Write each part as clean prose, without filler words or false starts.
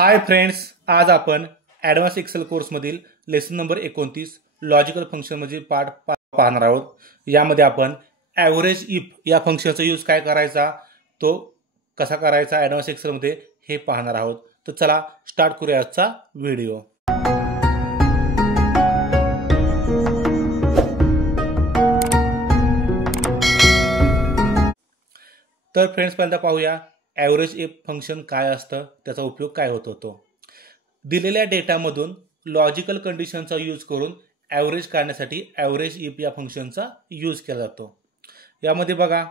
Hi friends, आज आपण advance Excel कोर्समधील लेसन नंबर 29 लॉजिकल फंक्शनमधील पार्ट पाहणार आहोत। यामध्ये आपण ॲव्हरेज इफ या फंक्शनचा यूज काय करायचा, तो कसा करायचा ॲडव्हान्स एक्सेलमध्ये हे पाहणार आहोत। तर चला स्टार्ट करूया आजचा व्हिडिओ। तर फ्रेंड्स, पहिल्यांदा पाहूया ॲव्हरेज इफ फंक्शन काय असतं, त्याचा उपयोग काय होतो। दिलेल्या डेटामधून लॉजिकल कंडिशनचा यूज करून ॲव्हरेज काढण्यासाठी ॲव्हरेज इफ या फंक्शनचा यूज केला जातो। यामध्ये बघा,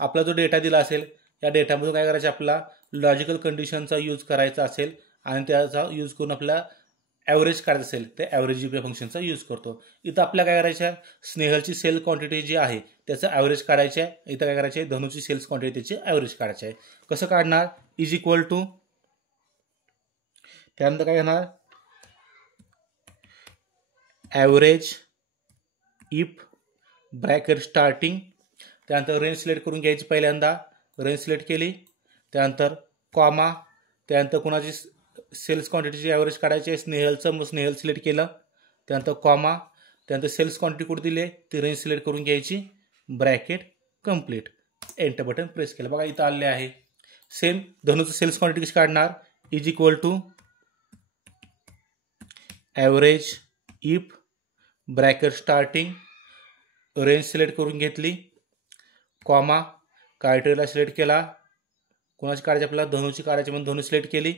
आपला जो डेटा दिला असेल या डेटामधून काय करायचं, आपला लॉजिकल कंडिशनचा यूज करायचा असेल आणि त्याचा यूज करून आपला ॲव्हरेज काढायचं असेल तर ॲव्हरेज इफ या फंक्शनचा यूज करतो। इथं आपल्याला काय करायचं आहे, स्नेहलची सेल क्वांटिटी जी आहे त्याचं ॲव्हरेज काढायचं आहे। इथं काय करायचं आहे, धनुची सेल्स क्वांटिटी त्याची ॲव्हरेज काढायची आहे। कसं काढणार, इज इक्वल टू, त्यानंतर काय येणार, ॲव्हरेज इफ ब्रॅकेट स्टार्टिंग, त्यानंतर रेंज सिलेक्ट करून घ्यायची। पहिल्यांदा रेंज सिलेक्ट केली, त्यानंतर कॉमा, त्यानंतर कोणाची सेल्स क्वांटिटीची ॲव्हरेज काढायची आहे, स्नेहलचं, मग स्नेहल सिलेक्ट केलं, त्यानंतर कॉमा, त्यानंतर सेल्स क्वांटिटी कुठे दिली ती रेंज सिलेक्ट करून घ्यायची, bracket complete, enter button press केलं। बघा इथं आले आहे। सेम धनुचं सेल्स क्वांटिटी कशी काढणार, is equal to average if bracket starting, range select करून घेतली, कॉमा, क्रायटेरियाला सिलेक्ट केला, कोणाची काढायची आपल्याला, धनुची काढायची म्हणून धनु सिलेक्ट केली,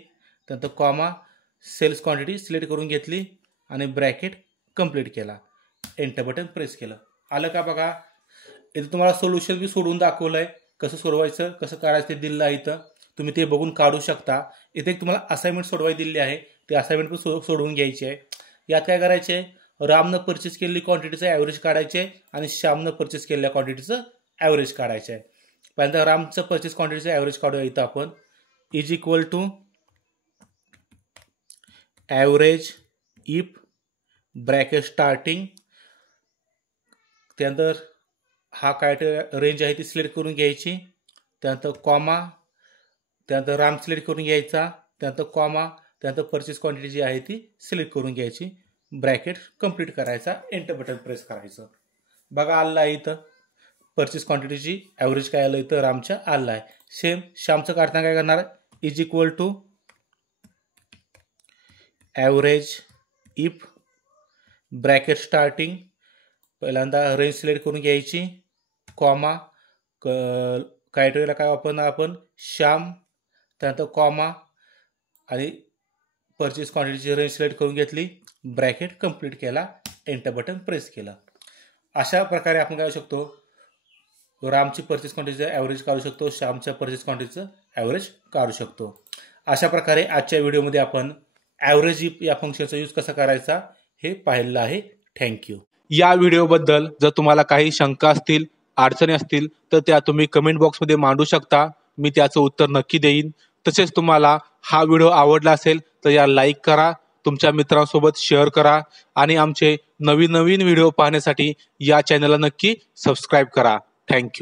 त्यानंतर कॉमा, सेल्स क्वांटिटी सिलेक्ट करून घेतली आणि ब्रॅकेट कंप्लीट केला, एंटर बटन प्रेस केलं। आलं का बघा, इथं तुम्हाला सोल्युशन बी सोडून दाखवलं आहे, कसं सोडवायचं कसं करायचं ते दिलं आहे। इथं तुम्ही ते बघून काढू शकता। इथे एक तुम्हाला असाइनमेंट सोडवायला दिली आहे, ते असाइनमेंट पण सोडवून घ्यायची आहे। यात काय करायचे, रामनं परचेस केलेली क्वांटिटीचं ॲव्हरेज काढायचे आणि श्यामनं परचेस केलेल्या क्वांटिटीचं ॲव्हरेज काढायचं आहे। पहिल्यांदा रामचं परचेस क्वांटिटीचं ॲव्हरेज काढूया। इथं आपण is equal to average if bracket starting, त्यानंतर हा काय रेंज आहे ती सिलेक्ट करून घ्यायची, त्यानंतर कॉमा, त्यानंतर राम सिलेक्ट करून घ्यायचा, त्यानंतर कॉमा, त्यानंतर परचेस क्वांटिटी जी आहे ती सिलेक्ट करून घ्यायची, ब्रॅकेट कंप्लीट करायचा, एंटर बटन प्रेस करायचं। बघा आलं आहे इथं परचेस क्वांटिटीची ॲव्हरेज काय आलं, इथं रामच्या आलं आहे। सेम श्यामचं काढताना काय करणार, is equal to average if bracket starting, पहिल्यांदा रेंज सिलेक्ट करून घ्यायची, कॉमा, क्रायटेरियाला काय वापरणार आपण, श्याम, त्यानंतर कॉमा आणि परचेस क्वांटिटीची रेंज सिलेक्ट करून घेतली, ब्रॅकेट कंप्लीट केला, एंटर बटन प्रेस केला। अशा प्रकारे आपण काय शकतो, रामची परचेस क्वांटिटीचं ॲव्हरेज काढू शकतो, श्यामच्या परचेस क्वांटिटीचं ॲव्हरेज काढू शकतो। अशा प्रकारे आजच्या व्हिडिओमध्ये आपण ॲव्हरेज इफ या फंक्शनचा यूज कसा करायचा हे पाहिलं आहे। थँक्यू। या व्हिडिओबद्दल जर तुम्हाला काही शंका असतील, अडचणी असतील तर त्या तुम्ही कमेंट बॉक्समध्ये मांडू शकता, मी त्याचं उत्तर नक्की देईन। तसेच तुम्हाला हा व्हिडिओ आवडला असेल तर याला लाईक करा, तुमच्या मित्रांसोबत शेअर करा आणि आमचे नवीन व्हिडिओ पाहण्यासाठी या चॅनलला नक्की सबस्क्राईब करा। थँक्यू।